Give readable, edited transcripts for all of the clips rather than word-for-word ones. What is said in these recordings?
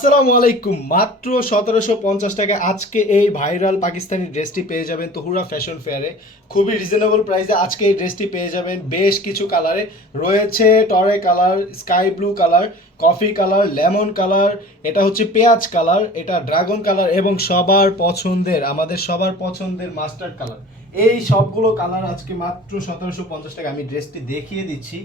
আসসালামু আলাইকুম। মাত্র 1750 টাকায় আজকে এই ভাইরাল পাকিস্তানি ড্রেসটি পেয়ে যাবেন তহুরা ফ্যাশন ফেয়ারে। খুবই রিজনেবল প্রাইসে আজকে এই ড্রেসটি পেয়ে যাবেন বেশ কিছু কালারে। রয়েছে টরে colour, sky blue colour, coffee colour, lemon colour, এটা হচ্ছে পেঁয়াজ কালার, এটা ড্রাগন কালার এবং আমাদের সবার পছন্দের মাস্টার্ড কালার। এই সবগুলো কালার আজকে মাত্র 1750 টাকা। আমি ড্রেসটি দেখিয়ে দিচ্ছি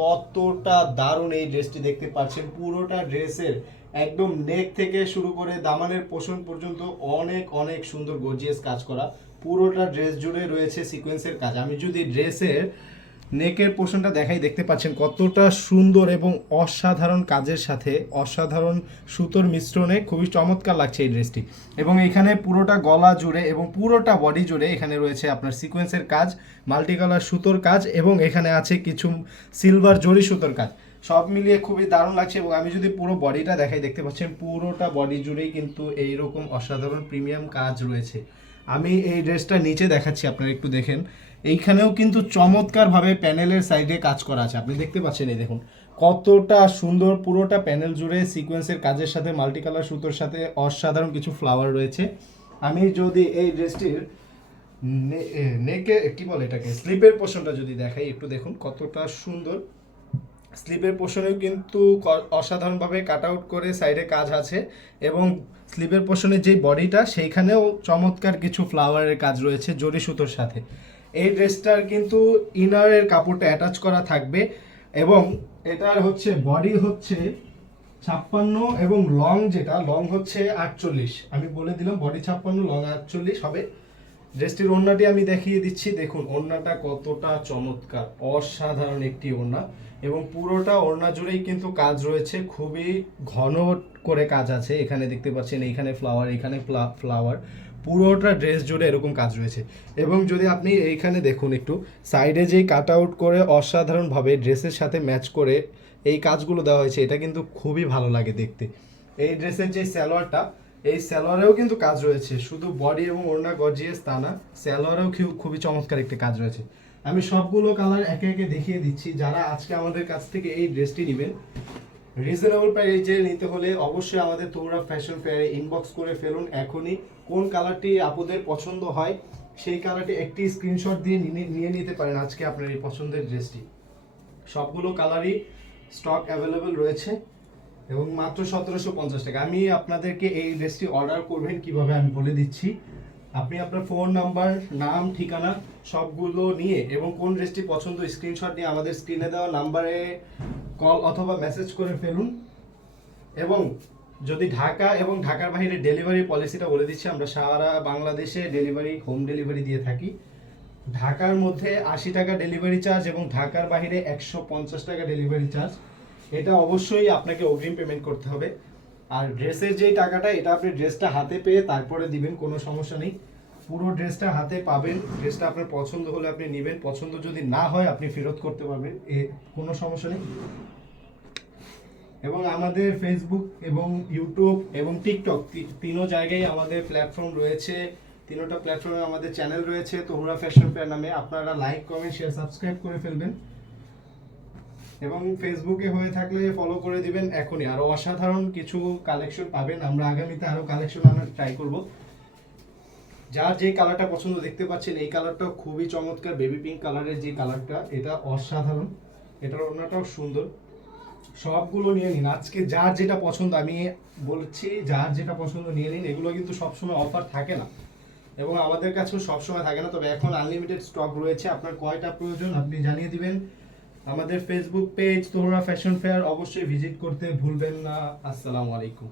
কতটা দারুণ। এই ড্রেসটি দেখতে পাচ্ছেন, পুরোটা ড্রেসের একদম নেক থেকে শুরু করে দামানের পোষণ পর্যন্ত অনেক অনেক সুন্দর গর্জিয়াস কাজ করা। পুরোটা ড্রেস জুড়ে রয়েছে সিকোয়েন্সের কাজ। আমি যদি ড্রেসের নেকের পোর্শনটা দেখাই, দেখতে পাচ্ছেন কতটা সুন্দর এবং অসাধারণ কাজের সাথে অসাধারণ সুতোর মিশ্রণে খুবই চমৎকার লাগছে এই ড্রেসটি। এবং এখানে পুরোটা গলা জুড়ে এবং পুরোটা বডি জুড়ে এখানে রয়েছে আপনার সিকোয়েন্সের কাজ, মাল্টি কালার সুতোর কাজ এবং এখানে আছে কিছু সিলভার জরি সুতোর কাজ। সব মিলিয়ে খুবই দারুণ লাগছে। এবং আমি যদি পুরো বডিটা দেখাই, দেখতে পাচ্ছেন পুরোটা বডি জুড়েই কিন্তু এইরকম অসাধারণ প্রিমিয়াম কাজ রয়েছে। আমি এই ড্রেসটা নিচে দেখাচ্ছি, আপনারা একটু দেখেন। এইখানেও কিন্তু চমৎকারভাবে প্যানেলের সাইডে কাজ করা আছে, আপনি দেখতে পাচ্ছেন। এই দেখুন কতটা সুন্দর, পুরোটা প্যানেল জুড়ে সিকোয়েন্সের কাজের সাথে মাল্টি কালার সুতোর সাথে অসাধারণ কিছু ফ্লাওয়ার রয়েছে। আমি যদি এই ড্রেসটির নেকে কি বলে এটাকে, স্লিপের পোর্শনটা যদি দেখাই, একটু দেখুন কতটা সুন্দর। স্লিপের পোর্শনেও কিন্তু অসাধারণভাবে কাট আউট করে সাইডে কাজ আছে এবং স্লিপের পোর্শনের যে বডিটা সেইখানেও চমৎকার কিছু ফ্লাওয়ারের কাজ রয়েছে জরি সুতোর সাথে। এই ড্রেসটার কিন্তু ইনারের কাপড়টা অ্যাটাচ করা থাকবে এবং এটার হচ্ছে বডি হচ্ছে 56 এবং লং যেটা লং হচ্ছে 48। আমি বলে দিলাম বডি 56, লং 48 হবে। ড্রেসটির ওড়নাটি আমি দেখিয়ে দিচ্ছি, দেখুন ওড়নাটা কতটা চমৎকার, অসাধারণ একটি ওড়না এবং পুরোটা ওড়না জুড়েই কিন্তু কাজ রয়েছে, খুবই ঘন করে কাজ আছে। এখানে দেখতে পাচ্ছেন এইখানে ফ্লাওয়ার, এখানে ফ্লাওয়ার, পুরোটা ড্রেস জুড়ে এরকম কাজ রয়েছে। এবং যদি আপনি এইখানে দেখুন একটু সাইডে যেই কাট আউট করে অসাধারণভাবে ড্রেসের সাথে ম্যাচ করে এই কাজগুলো দেওয়া হয়েছে, এটা কিন্তু খুবই ভালো লাগে দেখতে। এই ড্রেসের যে সালোয়ারটা, এই সালোয়ারেও কিন্তু কাজ রয়েছে, শুধু বডি এবং ওড়না গর্জিয়াস তা না, সালোয়ারেও খুবই চমৎকার একটি কাজ রয়েছে। আমি সবগুলো কালার একে একে দেখিয়ে দিচ্ছি। যারা আজকে আমাদের কাছ থেকে এই ড্রেসটি নেবেন রিজনেবল প্রাইসে নিতে হলে অবশ্যই আমাদের তহুরা ফ্যাশন ফেয়ারে ইনবক্স করে ফেলুন এখনই। কোন কালারটি আপনাদের পছন্দ হয় সেই কালারটি একটি স্ক্রিনশট দিয়ে নিয়ে নিতে পারেন আজকে আপনার এই পছন্দের ড্রেসটি। সবগুলো কালারই স্টক অ্যাভেলেবেল রয়েছে এবং মাত্র 1750 টাকা। আমি আপনাদেরকে এই ড্রেসটি অর্ডার করবেন কিভাবে আমি বলে দিচ্ছি। আপনি আপনার ফোন নাম্বার, নাম, ঠিকানা সবগুলো নিয়ে এবং কোন ড্রেসটি পছন্দ স্ক্রিনশট নিয়ে আমাদের স্ক্রিনে দেওয়া নাম্বারে কল অথবা মেসেজ করে ফেলুন। এবং যদি ঢাকা এবং ঢাকার বাইরে ডেলিভারি পলিসিটা বলে দিচ্ছি, আমরা সারা বাংলাদেশে ডেলিভারি, হোম ডেলিভারি দিয়ে থাকি। ঢাকার মধ্যে 80 টাকা ডেলিভারি চার্জ এবং ঢাকার বাইরে 150 টাকা ডেলিভারি চার্জ। এটা অবশ্যই আপনাকে অগ্রিম পেমেন্ট করতে হবে। আর ড্রেসের যেই টাকাটা, এটা আপনি ড্রেসটা হাতে পেয়ে তারপরে দিবেন, কোনো সমস্যা নেই। পুরো ড্রেসটা হাতে পাবেন, ড্রেসটা আপনার পছন্দ হলে আপনি নেবেন, পছন্দ যদি না হয় আপনি ফেরত করতে পারবেন, কোনো সমস্যা নেই। এবং আমাদের ফেসবুক এবং ইউটিউব এবং টিকটক তিনও জায়গায় আমাদের প্ল্যাটফর্ম রয়েছে। তিনোটা প্ল্যাটফর্মে আমাদের চ্যানেল রয়েছে তহুরা ফ্যাশন ফেয়ার নামে। আপনারা লাইক, কমেন্ট, শেয়ার, সাবস্ক্রাইব করে ফেলবেন এবং ফেসবুকে হয়ে থাকলে ফলো করে দিবেন এখনই। আরও অসাধারণ কিছু কালেকশন পাবেন, আমরা আগামীতে আরও কালেকশন আনার ট্রাই করব। যার যে কালারটা পছন্দ, দেখতে পাচ্ছেন এই কালারটা খুবই চমৎকার, বেবি পিঙ্ক কালারের যে কালারটা, এটা অসাধারণ। এটার ওড়নাটাও সুন্দর। সবগুলো নিয়ে নিন আজকে, যার যেটা পছন্দ। আমি বলছি যার যেটা পছন্দ নিয়ে নিন। এগুলো কিন্তু সবসময় অফার থাকে না এবং আমাদের কাছেও সবসময় থাকে না, তবে এখন আনলিমিটেড স্টক রয়েছে। আপনার কয়টা প্রয়োজন আপনি জানিয়ে দিবেন। আমাদের Facebook page Tahura fashion fair অবশ্যই ভিজিট করতে ভুলবেন না। আসসালামু আলাইকুম।